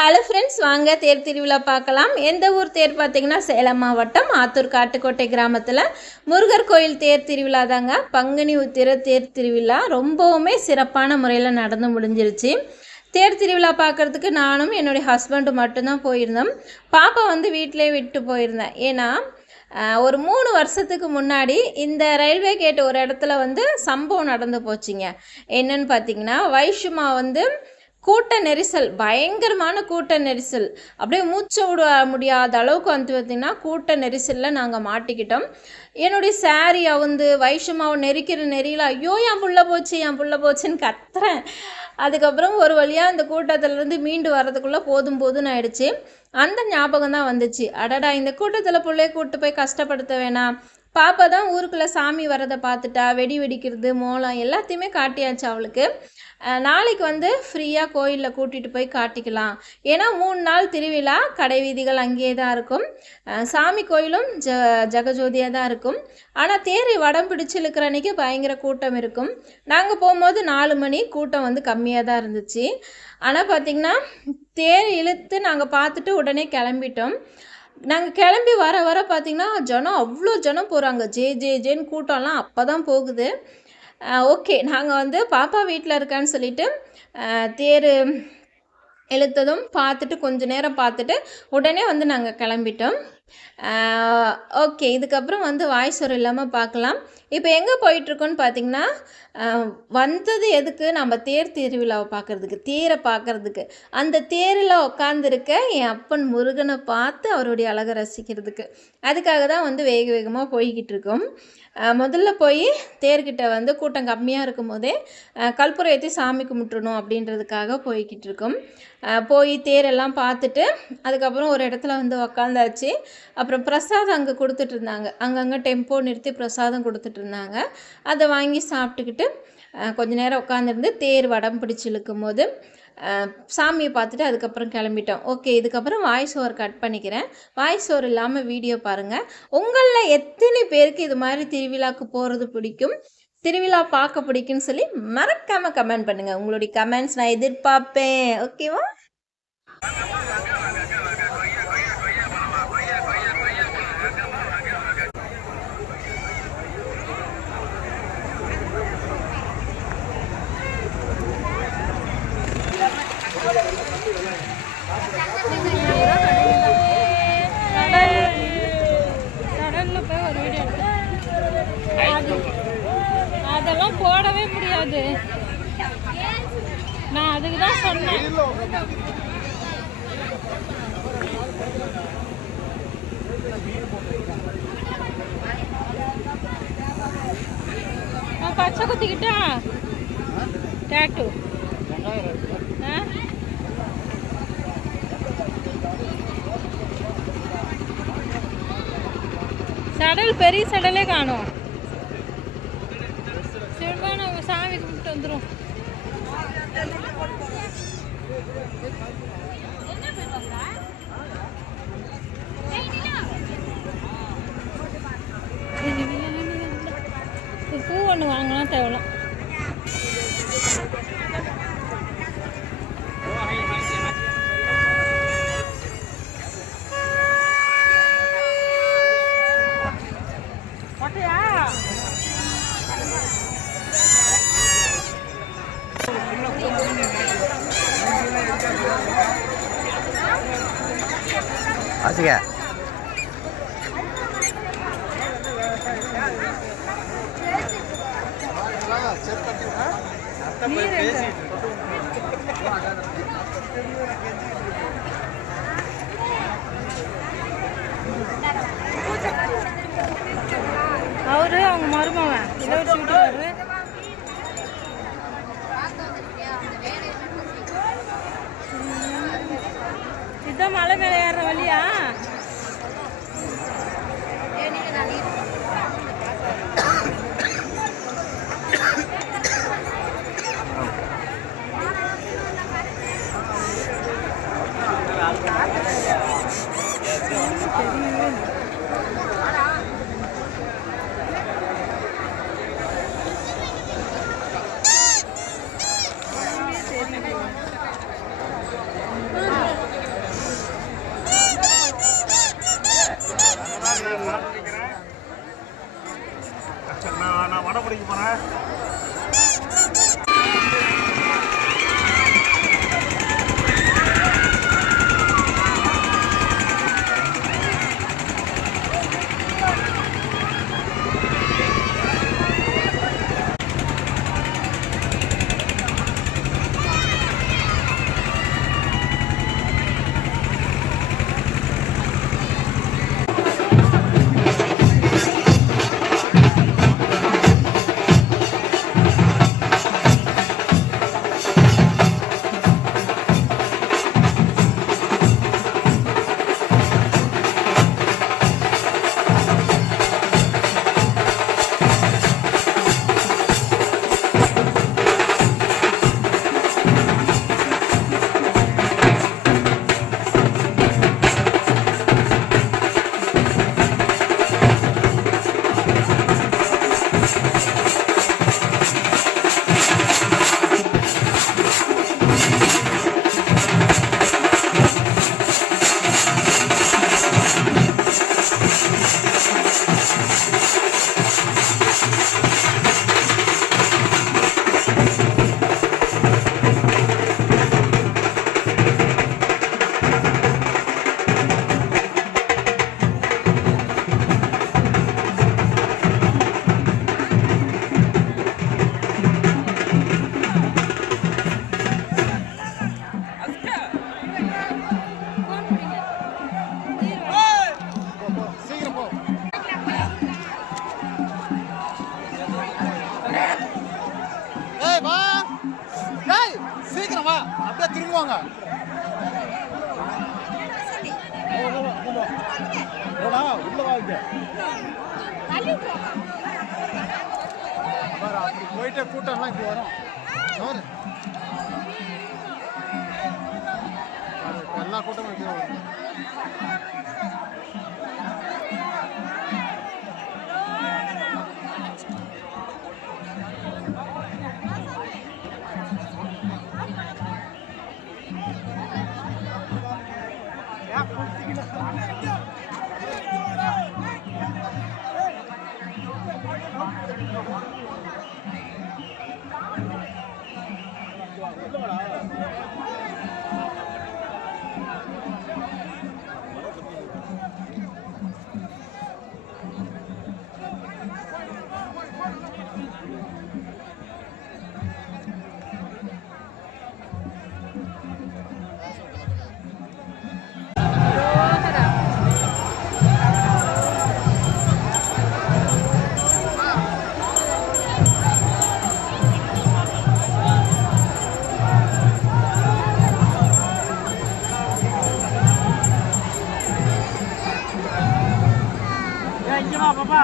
Hello friends, வாங்க தேர் திருவிழா பார்க்கலாம். எந்த ஊர் தேர் பார்த்தீங்கன்னா சேலம் மாவட்டம் ஆத்தூர் காட்டுக்கோட்டை கிராமத்தில் முருகர் கோயில் தேர் திருவிழா தாங்க. பங்குனி உத்திர தேர் திருவிழா ரொம்பவுமே சிறப்பான முறையில் நடந்து முடிஞ்சிருச்சு. தேர் திருவிழா பார்க்குறதுக்கு நானும் என்னுடைய ஹஸ்பண்டும் மட்டும்தான் போயிருந்தோம். பாப்பா வீட்டிலே விட்டு போயிருந்தேன். ஏன்னா ஒரு 3 வருஷத்துக்கு முன்னாடி இந்த ரயில்வே கேட் ஒரு இடத்துல சம்பவம் நடந்து போச்சுங்க. என்னன்னு பார்த்தீங்கன்னா, வைஷுமா கூட்ட நெரிசல், பயங்கரமான கூட்ட நெரிசல், அப்படியே மூச்சை விட முடியாத அளவுக்கு பார்த்திங்கன்னா கூட்ட நெரிசலில் நாங்கள் மாட்டிக்கிட்டோம். என்னுடைய சாரி வைஷமாவை நெரிக்கிற நெறியில் ஐயோ என் புள்ள போச்சுன்னு கத்துறேன். அதுக்கப்புறம் ஒரு வழியாக இந்த கூட்டத்திலேருந்து மீண்டு வர்றதுக்குள்ளே போதும்னு ஆயிடுச்சு. அந்த ஞாபகம் தான் வந்துச்சு. அடடா, இந்த கூட்டத்தில் பிள்ளைய கூப்பிட்டு போய் கஷ்டப்படுத்த வேணாம். பாப்பா தான் ஊருக்குள்ளே சாமி வரதை பார்த்துட்டா, வெடி வெடிக்கிறது, மோளம் எல்லாத்தையுமே காட்டியாச்சு அவளுக்கு. நாளைக்கு ஃப்ரீயாக கோயிலில் கூட்டிகிட்டு போய் காட்டிக்கலாம். ஏன்னா 3 நாள் திருவிழா, கடை வீதிகள் அங்கேயே தான் இருக்கும். சாமி கோயிலும் ஜெகஜோதியாக தான் இருக்கும். ஆனால் தேர் வடம் பிடிச்சி இழுக்கிற அன்றைக்கி பயங்கர கூட்டம் இருக்கும். நாங்கள் போகும்போது 4 மணி, கூட்டம் கம்மியாக தான் இருந்துச்சு. ஆனால் பார்த்திங்கன்னா தேர் இழுத்து நாங்கள் பார்த்துட்டு உடனே கிளம்பிட்டோம். நாங்கள் கிளம்பி வர பார்த்திங்கன்னா ஜனம், அவ்வளோ ஜனம் போகிறாங்க. ஜேன்னு கூட்டம்லாம் அப்போ தான் போகுது. ஓகே, நாங்கள் பாப்பா வீட்டில் இருக்கான்னு சொல்லிவிட்டு தேர் இழுத்ததும் பார்த்துட்டு கொஞ்சம் நேரம் பார்த்துட்டு உடனே நாங்கள் கிளம்பிட்டோம். ஓகே, இதுக்கப்புறம் வாய்ஸ் ஒரு இல்லாமல் பார்க்கலாம். இப்போ எங்கே போயிட்டுருக்கோன்னு பார்த்திங்கன்னா, வந்தது எதுக்கு, நம்ம தேர் திருவிழாவை பார்க்குறதுக்கு, தேரை பார்க்குறதுக்கு. அந்த தேரில் உட்காந்துருக்க என் அப்பன் முருகனை பார்த்து அவருடைய அழகை ரசிக்கிறதுக்கு. அதுக்காக தான் வேக வேகமாக போய்கிட்டு இருக்கோம். முதல்ல போய் தேர்கிட்ட கூட்டம் கம்மியாக இருக்கும் போதே கற்பூரம் ஏற்றி சாமி கும்பிட்டுணும் அப்படின்றதுக்காக போய்கிட்டு இருக்கோம். போய் தேரெல்லாம் பார்த்துட்டு அதுக்கப்புறம் ஒரு இடத்துல உக்காந்தாச்சு. அப்புறம் பிரசாதம் அங்கே கொடுத்துட்ருந்தாங்க. அங்கங்கே டெம்போ நிறுத்தி பிரசாதம் கொடுத்துட்ருந்தாங்க. அதை வாங்கி சாப்பிட்டுக்கிட்டு கொஞ்ச நேரம் உட்காந்துருந்து தேர் வடம் பிடிச்சி இழுக்கும் போது சாமியை பார்த்துட்டு அதுக்கப்புறம் கிளம்பிட்டோம். ஓகே, இதுக்கப்புறம் வாய்ஸ் ஓவர் கட் பண்ணிக்கிறேன். வாய்ஸ் ஓவர் இல்லாமல் வீடியோ பாருங்கள். உங்களில் எத்தனை பேருக்கு இது மாதிரி திருவிழாவுக்கு போகிறது பிடிக்கும், திருவிழா பார்க்க பிடிக்கும்னு சொல்லி மறக்காமல் கமெண்ட் பண்ணுங்கள். உங்களுடைய கமெண்ட்ஸ் நான் எதிர்பார்ப்பேன். ஓகேவா? அதெல்லாம் போடவே முடியாது. நான் அதுக்கு தான் சொன்னேன். பச்சை குத்திக்கிட்டா டேட்டு சடல், பெரிய சடலே காணும். நம்ம சாமி கும்பிட்டு வந்துடும். பூ ஒன்று வாங்கலாம் தேவலாம். ஆசிகா அவரு அவங்க மருமவன் இளவரசி. இதான் மலை மேலே ஏறுற வழியா? அப்படி போயிட்டே கூட்டம்லாம் இப்படி வரும். எல்லா கூட்டமும் இப்படி வரும். பாப்பா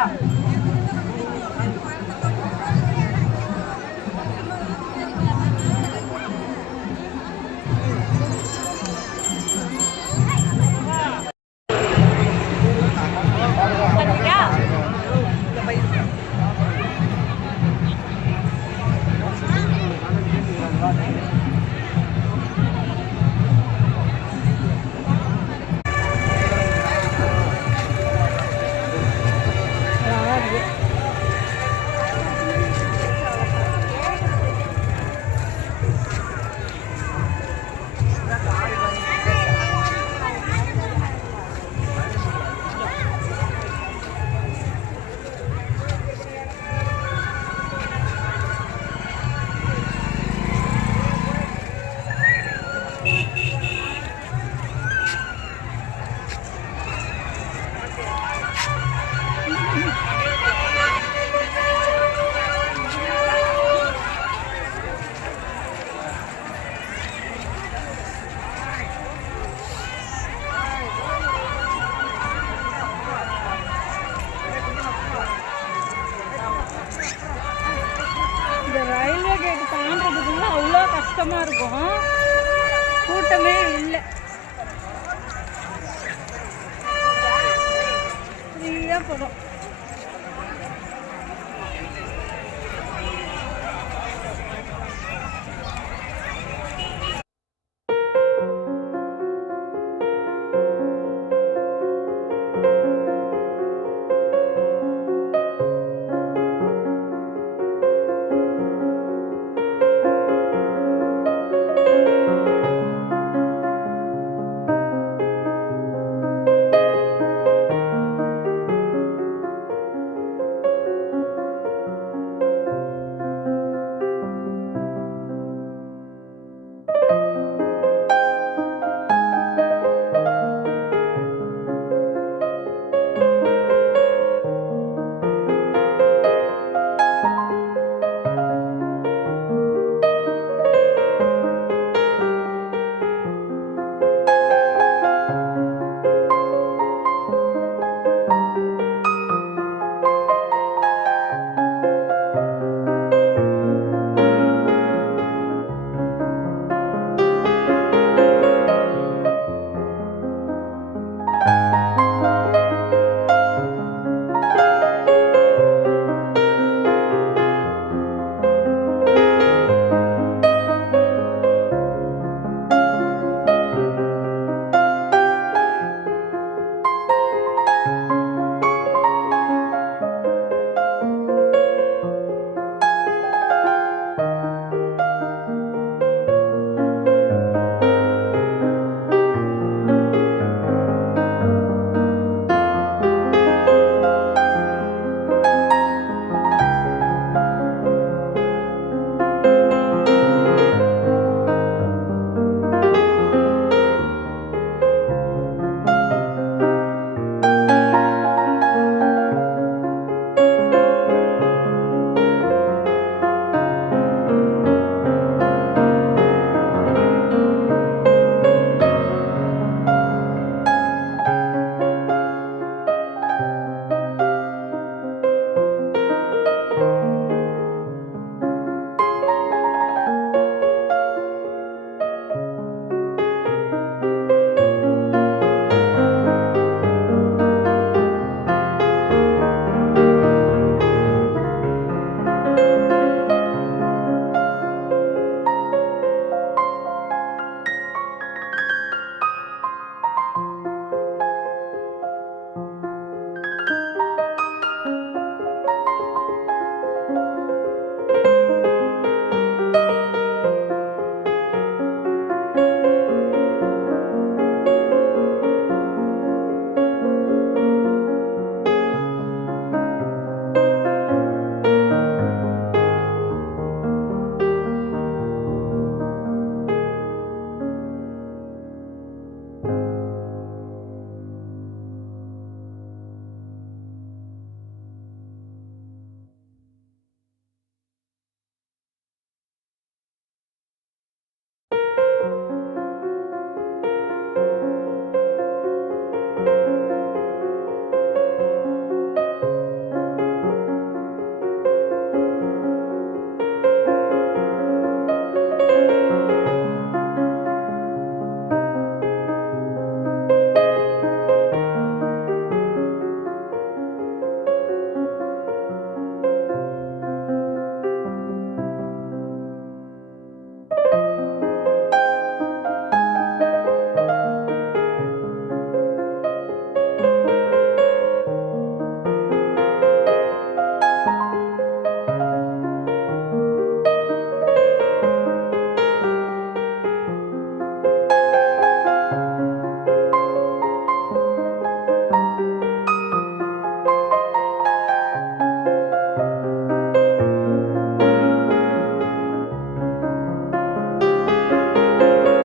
ரயில்வே கேட் தாண்டதுக்குள்ள அவ்வளோ கஷ்டமாக இருக்கும். கூட்டமே